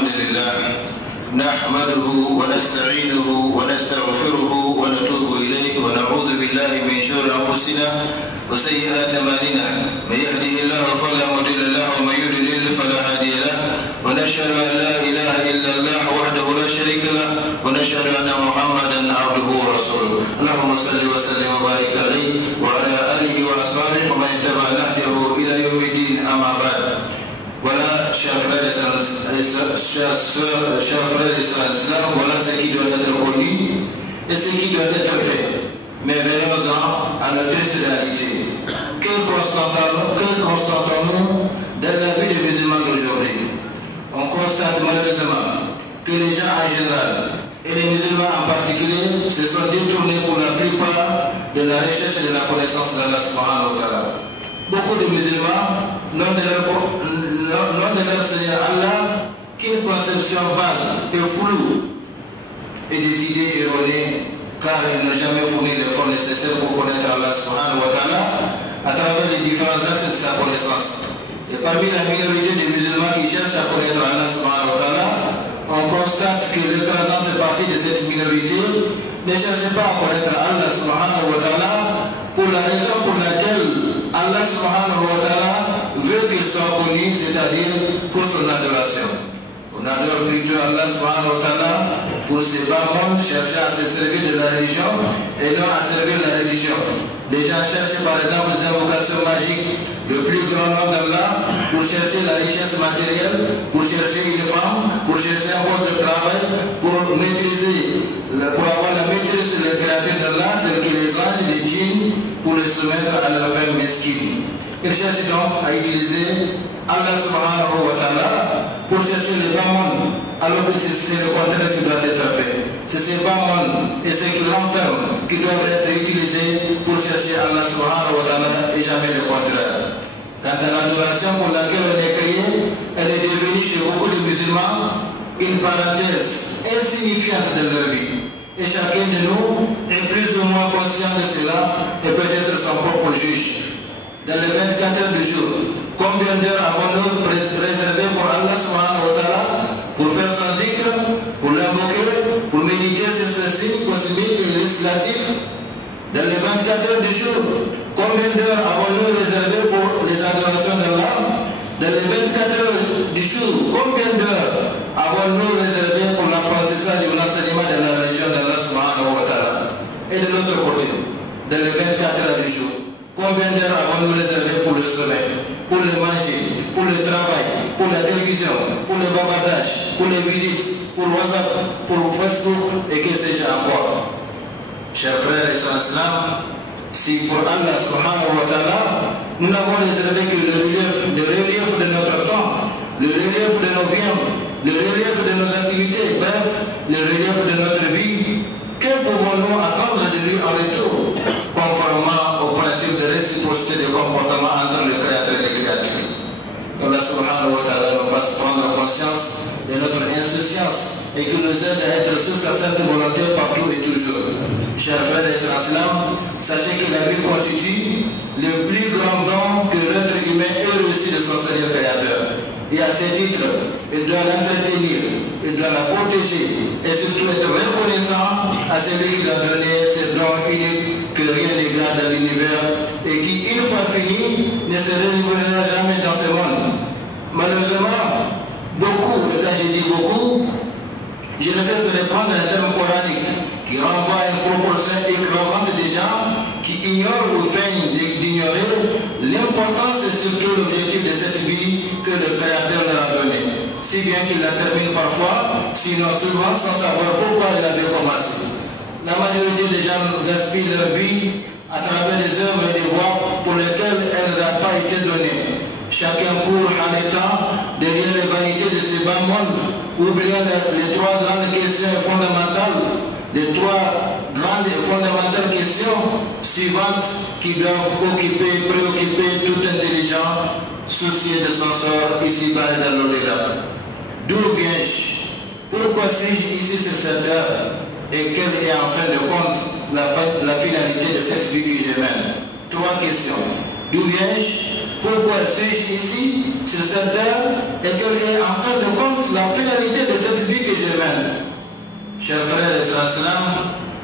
الحمد لله نحمده ونستعينه ونستغفره ونتوب إليه ونعوذ بالله من شرور أنفسنا وسيئات أعمالنا من يهده الله فلا مضل له ومن يضلل فلا هادي له ونشهد أن لا إله إلا الله وحده لا شريك له ونشهد أن محمدا عبده ورسوله اللهم صل وسلم وبارك عليه وعلى آله وأصحابه ومن اتبع نهجه إلى يوم الدين أما بعد. Voilà, chers frères et sœurs, voilà ce qui doit être connu et ce qui doit être fait. Mais venons-en à notre réalité. Que constatons-nous dans la vie des musulmans d'aujourd'hui? On constate malheureusement que les gens en général et les musulmans en particulier se sont détournés pour la plupart de la recherche et de la connaissance d'Allah subhanahu wa ta'ala. Beaucoup de musulmans n'ont de leur Seigneur Allah qu'une conception vague et floue et des idées erronées, car ils n'ont jamais fourni l'effort nécessaire pour connaître Allah subhanahu wa ta'ala à travers les différents axes de sa connaissance. Et parmi la minorité des musulmans qui cherchent à connaître Allah subhanahu wa ta'ala, on constate que l'écrasante partie de cette minorité ne cherche pas à connaître Allah subhanahu wa ta'ala pour la raison pour laquelle Allah subhanahu wa ta'ala veut qu'il soit connu, c'est-à-dire pour son adoration. On adore plutôt Allah subhanahu wa ta'ala pour ses bas mondes, chercher à se servir de la religion et non à servir la religion. Les gens cherchent par exemple des invocations magiques, le plus grand nom d'Allah, pour chercher la richesse matérielle, pour chercher une femme, pour chercher un poste de travail, pour avoir la maîtrise de la créature d'Allah, tels que les anges, les djinns, pour les soumettre à leur fin mesquine. Ils cherchent donc à utiliser Allah subhanahu wa ta'ala pour chercher le bas monde, alors que c'est le contraire qui doit être fait. C'est ces bas mondes et ce qui renferment qui doivent être utilisés pour chercher Allah subhanahu wa ta'ala et jamais le contraire. Quant à l'adoration pour laquelle on est créé, elle est devenue chez beaucoup de musulmans une parenthèse insignifiante de leur vie. Et chacun de nous est plus ou moins conscient de cela et peut être son propre juge. Dans les 24 heures du jour, combien d'heures avons-nous réservé pour Allah subhanahu wa ta'ala, pour faire son dhikr, pour l'invoquer, pour méditer sur ce signe cosmique et législatif? Dans les 24 heures du jour, combien d'heures avons-nous réservé pour les adorations d'Allah? Dans les 24 heures du jour, combien d'heures avons-nous réservé pour l'apprentissage ou l'enseignement de la religion d'Allah subhanahu wa ta'ala? Et de l'autre côté, dans les 24 heures du jour, combien d'heures avons-nous réservé pour le sommeil, pour le manger, pour le travail, pour la télévision, pour le bavardage, pour les visites, pour WhatsApp, pour Facebook et que sais-je encore? Chers frères et sœurs islam, si pour Allah subhanahu wa ta'ala, nous n'avons réservé que le relief de notre temps, le relief de nos biens, le relief de nos activités, bref, le relief de notre vie, que pouvons-nous attendre de lui en retour, conformément au principe de réciprocité de comportement entre le Créateur et les créatures? Allah subhanahu wa ta'ala nous fasse prendre conscience de notre insouciance et qu'il nous aide à être sous sa sainte volonté partout et toujours. Chers frères et sœurs islam, sachez que la vie constitue le plus grand don que l'être humain ait reçu de son Seigneur créateur. Et à ce titre, il doit l'entretenir, il doit la protéger et surtout être reconnaissant à celui qui l'a donné ce don unique que rien n'égale dans l'univers et qui, une fois fini, ne se renouvellera jamais dans ce monde. Malheureusement, beaucoup, et quand je dis beaucoup, je ne fais que reprendre un terme coranique qui renvoie à une proportion écrasante des gens qui ignorent ou feignent d'ignorer l'importance et surtout l'objectif de cette vie que le Créateur leur a donnée. Si bien qu'il la termine parfois, sinon souvent sans savoir pourquoi elle avait commencé. La majorité des gens gaspillent leur vie à travers des œuvres et des voies pour lesquelles elle n'a pas été donnée. Chacun court en étant derrière les vanités de ce bas monde, oubliant les trois grandes questions fondamentales, les trois grandes et fondamentales questions suivantes qui doivent préoccuper tout intelligent, soucié de son sort ici-bas et dans l'au-delà. D'où viens-je? Pourquoi suis-je ici sur cette terre? Et quelle est en fin de compte la finalité de cette vie que je mène? Trois questions. D'où viens-je? pourquoi suis-je ici, sur cette terre, et quelle est en fin de compte la finalité de cette vie que je mène. Chers frères et sœurs,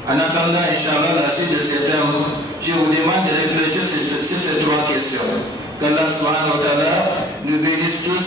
en attendant, Inch'Allah, la suite de ces thèmes, je vous demande de réfléchir sur ces trois questions. Qu'Allah subhanahu wa ta'ala nous bénisse tous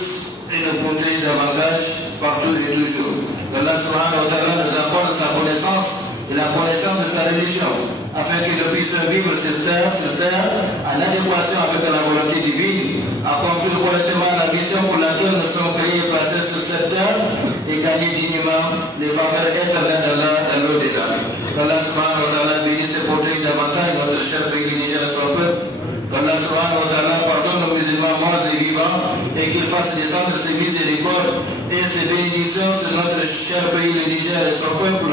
et nous protège davantage partout et toujours. Qu'Allah subhanahu wa ta'ala nous accorde sa connaissance et la connaissance de sa religion, afin que nous puissions vivre sur terre en adéquation avec la volonté divine, accomplir correctement la mission pour laquelle nous sommes créés et placés sur cette terre et gagner dignement les faveurs éternelles d'Allah dans l'au-delà. Qu'Allah subhanahu wa ta'ala bénisse et protège davantage notre cher pays Niger et son peuple. Qu'Allah subhanahu wa ta'ala pardonne aux musulmans morts et vivants et qu'il fasse descendre ses miséricordes et ses bénédictions sur notre cher pays le Niger et son peuple,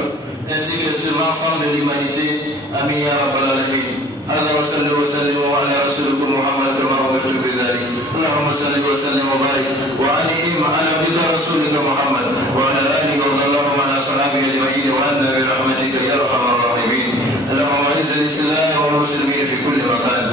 ainsi que sur l'ensemble de l'humanité. Amin ya rabbal alamin. Allah wa salli wa sallim wa ala rasulikum Muhammad kama umirtu bi dhalik. Allahumma salli wa sallim wa barik wa an'im ala abdika rasulika Muhammad wa ala alihi wa sallallahu ala ashabihi ajma'in wa anna bi rahmatika ya arhamar rahimin. Allahumma izz al-islam wal muslimin fi kulli makan.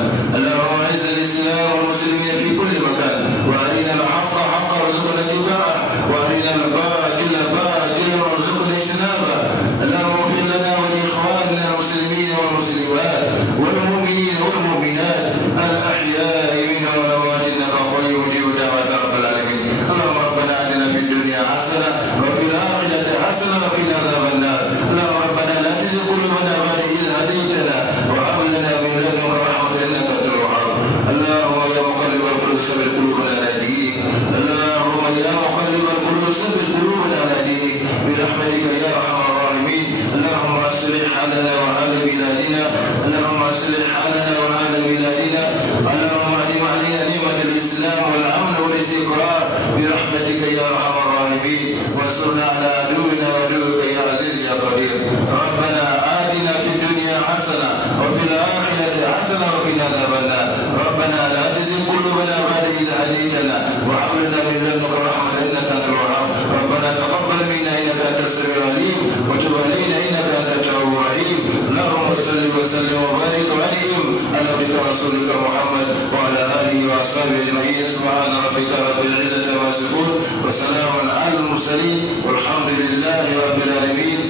Allahumma izz al-islam wal muslimin fi kulli makan wa arina al-haqqa haqqan warzuqna ittiba'ah wa arina al-batila batilan warzuqna ijtinabah. Allahumma ighfir lana wa li ikhwanina al-muslimin wal muslimat wal mu'minin wal mu'minat al-ahya'i minhum wal amwat innaka qareebun mujibu da'wati rabbil alamin. Allahumma rabbana atina fid dunya hasana wa fil akhirati hasana wa qina adhaban nar. Allahumma rabbana la tuzigh qulubana ba'da idh hadaytana wa hab lana min ladunka rahmatan innaka antal wahhab. Allahumma ya muqallibal qulub thabbit qulubana ala dinik. Allahumma ya muqallibal qulub thabbit qulubana ala dinik bi rahmatika ya arhamar rahimin. اللهم اصلح حالنا وحال بلادنا. اللهم اصلح حالنا وحال بلادنا. اللهم ادم علينا نعمة الإسلام والأمن والاستقرار برحمتك يا أرحم الراحمين. وانصرنا على عدونا وعدوك يا عزيز يا قدير. ربنا آتنا في الدنيا حسنة وفي الآخرة حسنة وقنا عذاب النار. ربنا لا تزغ قلوبنا بعد إذ هديتنا وهب لنا من لدنك رحمة إنك أنت الوهاب. ربنا تقبل منا إنك أنت السميع العليم وتب علينا إنك أنت التواب الرحيم. اللهم صل وسلم وبارك وأنعم على عبدك رسولك محمد وعلى آله وأصحابه أجمعين. سبحان ربك رب العزة عما يصفون وسلام على المرسلين والحمد لله رب العالمين.